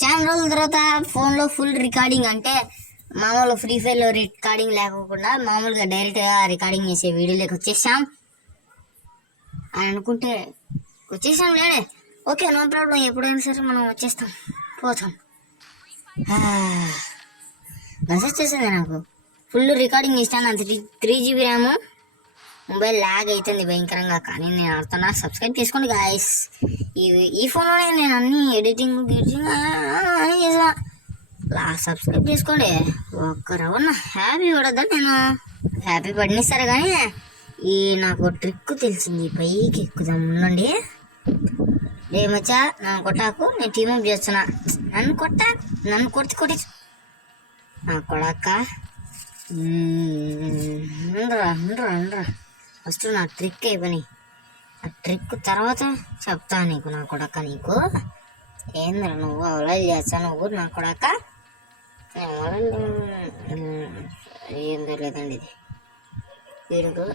చాలా రోజుల తర్వాత ఫోన్లో ఫుల్ రికార్డింగ్, అంటే మామూలు ఫ్రీ ఫైర్లో రికార్డింగ్ లేకోకుండా మామూలుగా డైరెక్ట్గా రికార్డింగ్ చేసే వీడియోలోకి వచ్చేసాం అని అనుకుంటే వచ్చేసాం లేడే. ఓకే, నో ప్రాబ్లం, ఎప్పుడైనా సరే మనం వచ్చేస్తాం పోతాం. మెసేజ్ చేసింది నాకు, ఫుల్ రికార్డింగ్ ఇస్తాను అంత 3 GB ర్యామ్, మొబైల్ ల్యాగ్ అవుతుంది భయంకరంగా. కానీ నేను ఆడుతున్నా, సబ్స్క్రైబ్ చేసుకోండి గాయస్. ఈ ఫోన్లోనే నేను అన్ని ఎడిటింగ్ అన్నీ చేసా. సబ్స్క్రైబ్ చేసుకోండి. ఒక్క రవణ హ్యాపీ పడద్దా, నేను హ్యాపీ పడినిస్తారు. కానీ నాకు ట్రిక్ తెలిసింది, పైకి ఎక్కుదాం ఉండండి. మచ్చా నన్ను కొట్టాకు, నేను టీమ్ అప్ చేస్తున్నా. నన్ను కొట్టి నా కొడక్క. ఉండరా ఫస్ట్ నా ట్రిక్ అయిపోయి, ఆ ట్రిక్ తర్వాత చెప్తా నీకు. నా కొడక నీకు ఏంద్రా నువ్వు అవలాలు చేస్తా, నువ్వు నా కొడక. ఏం తెలియదండి ఇది ఇరుగులు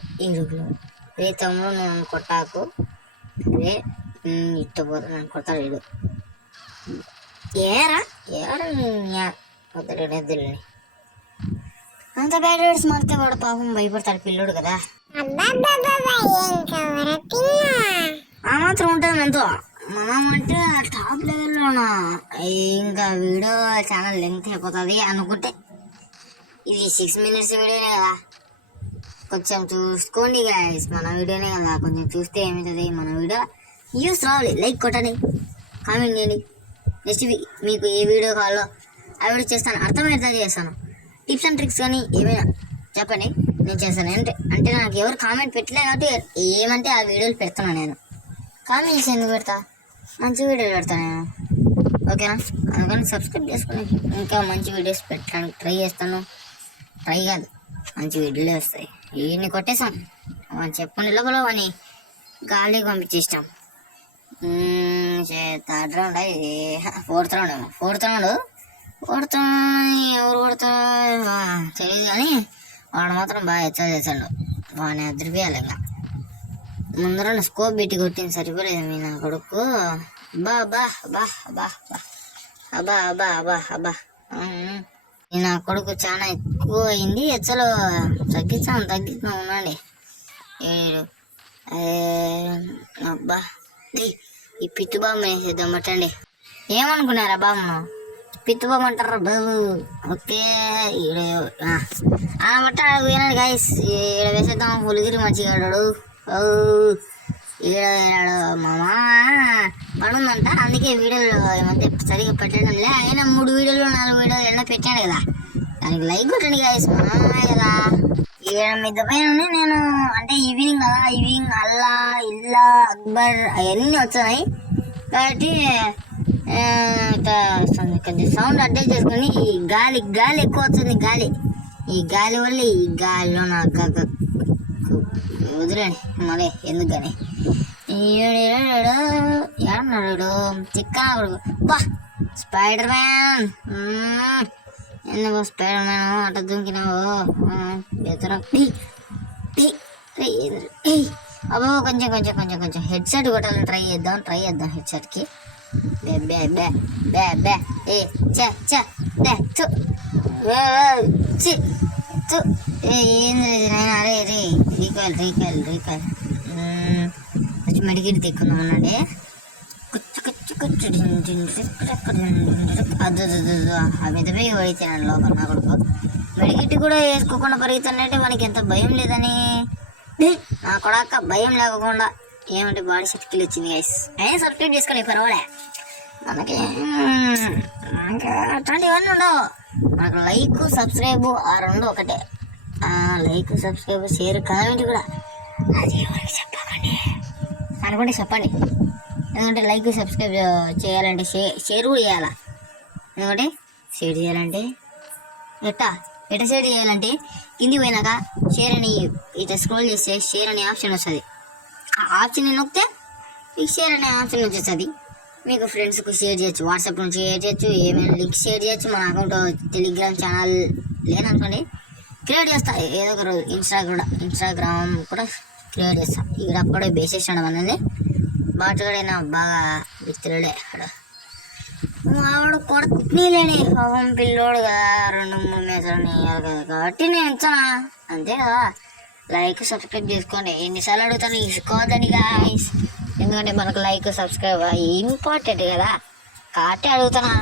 రే తమ్ముడు, నన్ను కొట్టాకు. రే ఇష్టపోతే నన్ను కొడతాడు వీడు. ఏరా వద్దలేని అంత బ్యాడ్ వర్డ్స్ మారితే వాడు పాపం భయపడతాడు, పిల్లోడు కదా. ఆ మాత్రం ఉంటుంది ఎంతో. మనం అంటే టాప్ లెవెల్లోనా, ఇంకా వీడియో చాలా లెంగ్త్ అయిపోతుంది అనుకుంటే ఇది 6 minutes వీడియోనే కదా, కొంచెం చూసుకోండి గాయస్. మన వీడియోనే కదా, కొంచెం చూస్తే ఏమవుతుంది, మన వీడియో వ్యూస్ రావాలి. లైక్ కొట్టండి, కామెంట్ చేయండి. నెక్స్ట్ మీకు ఏ వీడియో కావాలో ఆ వీడియో చేస్తాను, అర్థమవుతుంది చేస్తాను. టిప్స్ అండ్ ట్రిక్స్ కానీ ఏమైనా చెప్పండి, నేను చేస్తాను. అంటే నాకు ఎవరు కామెంట్ పెట్టలే కాబట్టి ఏమంటే ఆ వీడియోలు పెడుతున్నాను నేను. కామెంట్స్ ఎందుకు పెడతా, మంచి వీడియోలు పెడతాను నేను, ఓకేనా? అందుకని సబ్స్క్రైబ్ చేసుకుని ఇంకా మంచి వీడియోస్ పెట్టడానికి ట్రై చేస్తాను. ట్రై కాదు, మంచి వీడియోలు వస్తాయి. వీడిని కొట్టేసాం, చెప్పండి లోపల అని గాలికి పంపించేస్తాం. 3rd రౌండ్, ఇది 4th రౌండ్ ఏమో. 4th రౌండ్ ఎవరు కొడతారో తెలియదు, కానీ వాడు మాత్రం బాగా హెచ్చరిక చేశాడు. వాడిని అదిరిపోయాలి. ఇంకా ముందర స్కోప్ పెట్టి కొట్టింది సరిపోలేదు మీ నా కొడుకు. నా కొడుకు చాలా ఎక్కువ అయింది. హెచ్చలు తగ్గిస్తాం ఉండండి. అబ్బా ఈ పిత్తు బామ్మ వేసేద్దాం బట్టండి. ఏమనుకున్నారా బామ్మ, పిత్తుపోమంటారు బాబు. ఓకే, ఈడ బట్ట వినండి గాయస్, ఈడ వేసేద్దాం. పులిగిరి మంచిగా ఆడాడు. ఈడ మామా పడుందంట, అందుకే వీడియోలు ఏమంటే సరిగ్గా పెట్టడంలే. అయినా 3 వీడియోలు 4 వీడియోలు ఎన్నో పెట్టాడు కదా, దానికి లైక్ కొట్టండి గాయస్. మనమే కదా ఈడ మిద్ద పైన నేను, అంటే ఈవినింగ్ కదా, ఈవినింగ్ అల్లా ఇల్లా అక్బర్ అవన్నీ వచ్చాయి కాబట్టి కొంచెం సౌండ్ అడ్జస్ట్ చేసుకుని. ఈ గాలి ఎక్కువ వస్తుంది, ఈ గాలి వల్ల ఈ గాలిలో నాకు వదిలేండి మరే ఎందుకు కానీ. ఏడన్నాడు చిక్కన బా స్పైడర్ మ్యాన్, ఎందుకు స్పైడర్ మ్యాన్ అట్ట దుంకినావు అబ్బో. కొంచెం హెడ్సెట్ కొట్టాలని ట్రై చేద్దాం హెడ్సెట్కి. అరే రీకాయల్ కొంచెం మెడికిట్ తిక్కుందాం అన్నాడే. అమితపై పడితేనండి లోపల నా కొడుకు. మెడికిట్ కూడా వేసుకోకుండా పరిగెత్తానంటే మనకి ఎంత భయం లేదని. నా కొడక భయం లేకుండా ఏమంటే బాడీ షర్ట్కి వచ్చింది గైస్. అయినా సబ్స్క్రైబ్ చేసుకోండి, పర్వాలే. మనకి అట్లాంటివన్నీ ఉండవు. మనకు లైక్ సబ్స్క్రైబ్ ఆ 2 ఒకటే. లైక్ సబ్స్క్రైబ్ షేర్ కామెంట్ కూడా అది ఎవరికి చెప్పకండి అనుకుంటే చెప్పండి. ఎందుకంటే లైక్ సబ్స్క్రైబ్ చేయాలంటే షేర్ కూడా చేయాలా. ఎందుకంటే షేర్ చేయాలంటే ఎట్టా షేర్ చేయాలంటే కింది పోయినాక షేర్ అని ఇట్లా స్క్రోల్ చేస్తే షేర్ అనే ఆప్షన్ వస్తుంది. ఆ ఆప్షన్ నొక్కితే మీకు షేర్ అనే ఆప్షన్ వచ్చేస్తుంది. మీకు ఫ్రెండ్స్కి షేర్ చేయొచ్చు, వాట్సాప్ నుంచి షేర్ చేయొచ్చు, ఏమైనా లింక్ షేర్ చేయొచ్చు. మన అకౌంట్ టెలిగ్రామ్ ఛానల్ లేదనుకోండి, క్రియేట్ చేస్తా ఏదో ఒక రోజు. ఇన్స్టాగ్రామ్ కూడా క్రియేట్ చేస్తా. ఇక్కడ అప్పుడే బేసేసాడు మనల్ని. బాటుగాడైనా బాగా విత్తలే అక్కడ ఆవిడ కొడతీలేడే పాపం పిల్లోడు కదా 2-3 మ్యాచ్లు వేయాలి కదా కాబట్టి నేను ఇచ్చానా అంతే కదా. లైక్ సబ్స్క్రైబ్ చేసుకోండి. ఎన్నిసార్లు అడుగుతాను ఇసుకోవద్దని గాయ్స్, ఎందుకంటే మనకు లైక్ సబ్స్క్రైబ్ ఇంపార్టెంట్ కదా కాబట్టి అడుగుతానా.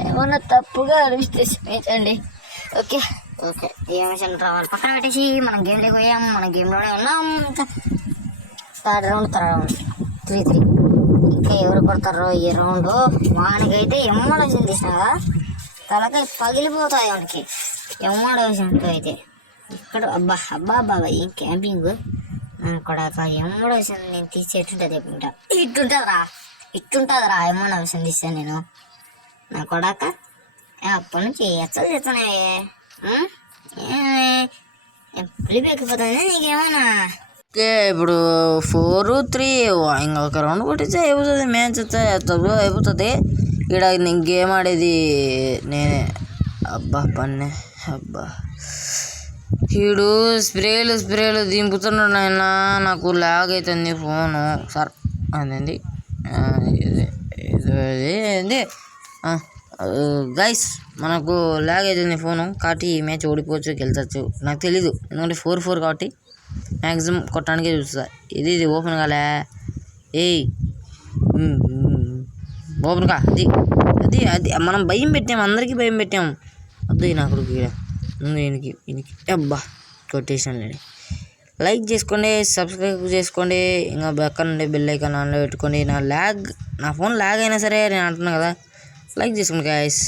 ఏమన్నా తప్పుగా అనిపిస్తే క్షమించండి. ఓకే ఓకే ఏమేషన్ రావాలి పక్కన పెట్టేసి మనం గేమ్లోకి పోయాము. మన గేమ్లోనే ఉన్నాం. Third round 3-3. ఇంకా ఎవరు పడతారో ఈ రౌండ్. వానికైతే ఎమ్మడేషన్ తీసినా కదా తలకాయ పగిలిపోతాయి వానికి ఎమ్మడేషన్తో అయితే. ఇక్కడ అబ్బా అబ్బా బాబా ఏం క్యాంపింగ్ కూడా ఎమ్మడేషన్ నేను తీసి ఎట్టుంటుంది చెప్పుకుంటా. ఇట్టుంటుందిరా ఎమ్మడేషన్ తీసాను నేను నా కొడాక. అప్పటి నుంచి ఎచ్చలు చేస్తున్నాయే పులిపెక్కిపోతుంది నీకేమన్నా. ఓకే ఇప్పుడు 4-3 ఇంకొక రౌండ్ కొట్టిస్తే అయిపోతుంది. మ్యాచ్ వస్తే అయిపోతుంది. ఇక్కడ నేను గేమ్ ఆడేది నేనే. అబ్బా పన్నే అబ్బా వీడు స్ప్రేలు దింపుతున్నాడు ఆయన. నాకు లాగ్ అవుతుంది ఫోను సార్. అదేంది ఏంది గైస్ మనకు లాగ్ అవుతుంది ఫోను కాబట్టి ఈ మ్యాచ్ ఓడిపోవచ్చు గెలిచచ్చు నాకు తెలీదు. ఎందుకంటే 4-4 కాబట్టి మ్యాక్సిమం కొట్టడానికే చూస్తా. ఇది ఓపెన్ కాలే. ఏయ్ ఓపెన్ కా. అది అది మనం భయం పెట్టాం, అందరికీ భయం పెట్టాం. వద్దు నా కొడుకు ముందు ఈయనకి అబ్బా కొట్టేసాను. లైక్ చేసుకోండి, సబ్స్క్రైబ్ చేసుకోండి, ఇంకా పక్కన నుండి బెల్ ఐకాన్ ఆన్లో పెట్టుకోండి. నా ఫోన్ ల్యాగ్ అయినా సరే నేను అంటున్నాను కదా, లైక్ చేసుకోండి గాయస్.